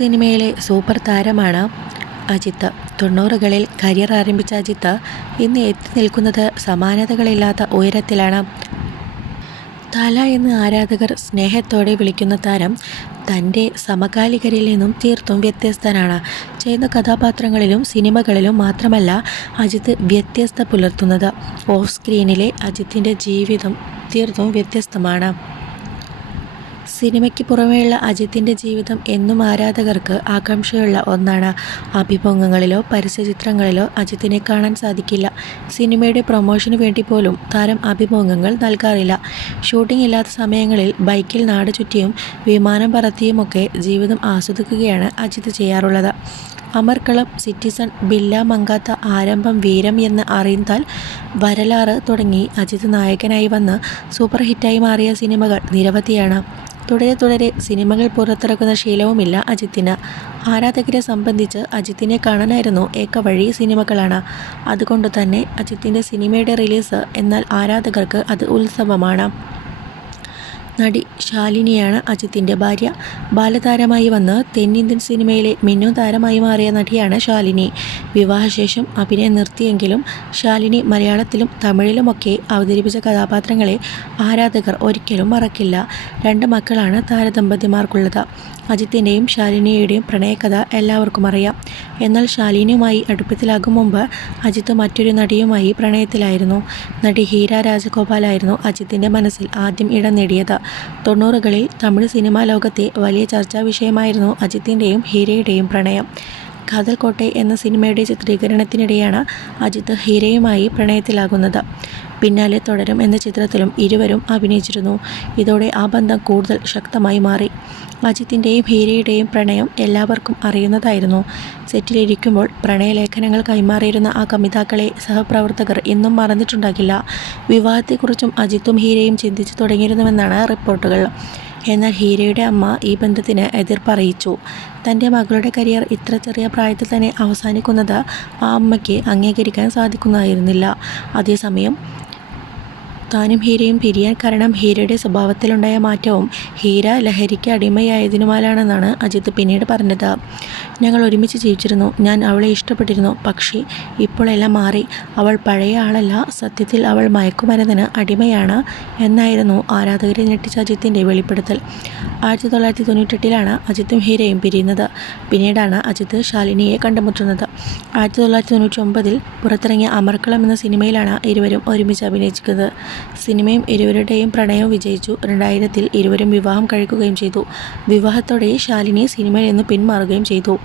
സിനിമയിലെ സൂപ്പർ താരമാണ് അജിത്ത്. തൊണ്ണൂറുകളിൽ കരിയർ ആരംഭിച്ച അജിത്ത് ഇന്ന് എത്തി നിൽക്കുന്നത് സമാനതകളില്ലാത്ത ഉയരത്തിലാണ്. തല എന്ന് ആരാധകർ സ്നേഹത്തോടെ വിളിക്കുന്ന താരം തന്റെ സമകാലികരിൽ നിന്നും തീർത്തും വ്യത്യസ്തനാണ്. ചെയ്യുന്ന കഥാപാത്രങ്ങളിലും സിനിമകളിലും മാത്രമല്ല അജിത്ത് വ്യത്യസ്ത പുലർത്തുന്നത്. ഓഫ് സ്ക്രീനിലെ അജിത്തിന്റെ ജീവിതം തീർത്തും വ്യത്യസ്തമാണ്. സിനിമയ്ക്ക് പുറമെയുള്ള അജിത്തിന്റെ ജീവിതം എന്നും ആരാധകർക്ക് ആകാംക്ഷയുള്ള ഒന്നാണ്. അഭിമുഖങ്ങളിലോ പരസ്യചിത്രങ്ങളിലോ അജിത്തിനെ കാണാൻ സാധിക്കില്ല. സിനിമയുടെ പ്രൊമോഷന് വേണ്ടി പോലും താരം അഭിമുഖങ്ങൾ നൽകാറില്ല. ഷൂട്ടിംഗ് ഇല്ലാത്ത സമയങ്ങളിൽ ബൈക്കിൽ നാട് ചുറ്റിയും വിമാനം പറത്തിയുമൊക്കെ ജീവിതം ആസ്വദിക്കുകയാണ് അജിത്ത് ചെയ്യാറുള്ളത്. അമർക്കളം സിറ്റിസൺ ബില്ല മങ്കാത്ത ആരംഭം വീരം എന്ന് അറിയുന്നാൽ വരലാറ് തുടങ്ങി അജിത് നായകനായി വന്ന് സൂപ്പർ ഹിറ്റായി മാറിയ സിനിമകൾ നിരവധിയാണ്. തുടരെ തുടരെ സിനിമകൾ പുറത്തിറക്കുന്ന ശീലവുമില്ല അജിത്തിന്. ആരാധകരെ സംബന്ധിച്ച് അജിത്തിനെ കാണാനായിരുന്നു ഏക വഴി സിനിമകളാണ്. അതുകൊണ്ട് തന്നെ അജിത്തിന്റെ സിനിമയുടെ റിലീസ് എന്നാൽ ആരാധകർക്ക് അത് ഉത്സവമാണ്. നടി ശാലിനിയാണ് അജിത്തിന്റെ ഭാര്യ. ബാലതാരമായി വന്ന് തെന്നിന്ത്യൻ സിനിമയിലെ മിന്നു താരമായി മാറിയ നടിയാണ് ശാലിനി. വിവാഹശേഷം അഭിനയം നിർത്തിയെങ്കിലും ശാലിനി മലയാളത്തിലും തമിഴിലുമൊക്കെ അവതരിപ്പിച്ച കഥാപാത്രങ്ങളെ ആരാധകർ ഒരിക്കലും മറക്കില്ല. രണ്ട് മക്കളാണ് താരദമ്പതിമാർക്കുള്ളത്. അജിത്തിന്റെയും ശാലിനിയുടെയും പ്രണയകഥ എല്ലാവർക്കും അറിയാം. എന്നാൽ ശാലിനിയുമായി അടുപ്പത്തിലാകും മുമ്പ് അജിത്ത് മറ്റൊരു നടിയുമായി പ്രണയത്തിലായിരുന്നു. നടി ഹീര രാജഗോപാലായിരുന്നു അജിത്തിന്റെ മനസ്സിൽ ആദ്യം ഇടം നേടിയത്. തൊണ്ണൂറുകളിൽ തമിഴ് സിനിമാ ലോകത്തെ വലിയ ചർച്ചാ വിഷയമായിരുന്നു അജിത്തിന്റെയും ഹീരയുടെയും പ്രണയം. കാതൽ കോട്ടെ എന്ന സിനിമയുടെ ചിത്രീകരണത്തിനിടെയാണ് അജിത് ഹീരയുമായി പ്രണയത്തിലാകുന്നത്. പിന്നാലെ തുടരും എന്ന ചിത്രത്തിലും ഇരുവരും അഭിനയിച്ചിരുന്നു. ഇതോടെ ആ ബന്ധം കൂടുതൽ ശക്തമായി മാറി. അജിത്തിന്റെയും ഹീരയുടെയും പ്രണയം എല്ലാവർക്കും അറിയുന്നതായിരുന്നു. സെറ്റിലിരിക്കുമ്പോൾ പ്രണയലേഖനങ്ങൾ കൈമാറിയിരുന്ന ആ കമിതാക്കളെ സഹപ്രവർത്തകർ ഇന്നും മറന്നിട്ടുണ്ടാകില്ല. വിവാഹത്തെക്കുറിച്ചും അജിത്തും ഹീരയും ചിന്തിച്ചു തുടങ്ങിയിരുന്നുവെന്നാണ് റിപ്പോർട്ടുകൾ. എന്നാൽ ഹീരയുടെ അമ്മ ഈ ബന്ധത്തിന് എതിർപ്പറിയിച്ചു തന്റെ മകളുടെ കരിയർ ഇത്ര ചെറിയ പ്രായത്തിൽ തന്നെ അവസാനിക്കുന്നത് ആ അമ്മയ്ക്ക് അംഗീകരിക്കാൻ സാധിക്കുന്നതായിരുന്നില്ല അതേസമയം താനും ഹീരയും പിരിയാൻ കാരണം ഹീരയുടെ സ്വഭാവത്തിലുണ്ടായ മാറ്റവും ഹീര ലഹരിക്ക് അടിമയായതിനുമാലാണെന്നാണ് അജിത്ത് പിന്നീട് പറഞ്ഞത്. ഞങ്ങൾ ഒരുമിച്ച് ജീവിച്ചിരുന്നു. ഞാൻ അവളെ ഇഷ്ടപ്പെട്ടിരുന്നു. പക്ഷേ ഇപ്പോഴെല്ലാം മാറി. അവൾ പഴയ ആളല്ല. സത്യത്തിൽ അവൾ മയക്കുമരുന്നിന് അടിമയാണ് എന്നായിരുന്നു ആരാധകരെ ഞെട്ടിച്ച അജിത്തിന്റെ വെളിപ്പെടുത്തൽ. ആയിരത്തി തൊള്ളായിരത്തി തൊണ്ണൂറ്റെട്ടിലാണ് അജിത്തും ഹീരയും പിരിയുന്നത്. പിന്നീടാണ് അജിത്ത് ശാലിനിയെ കണ്ടുമുട്ടുന്നത്. ആയിരത്തി തൊള്ളായിരത്തി തൊണ്ണൂറ്റി ഒമ്പതിൽ പുറത്തിറങ്ങിയ അമർക്കളം എന്ന സിനിമയിലാണ് ഇരുവരും ഒരുമിച്ച് അഭിനയിച്ചത്. സിനിമയും ഇരുവരുടെയും പ്രണയവും വിജയിച്ചു. രണ്ടായിരത്തിൽ ഇരുവരും വിവാഹം കഴിക്കുകയും ചെയ്തു. വിവാഹത്തോടെ ശാലിനി സിനിമയിൽ നിന്ന് പിന്മാറുകയും ചെയ്തു.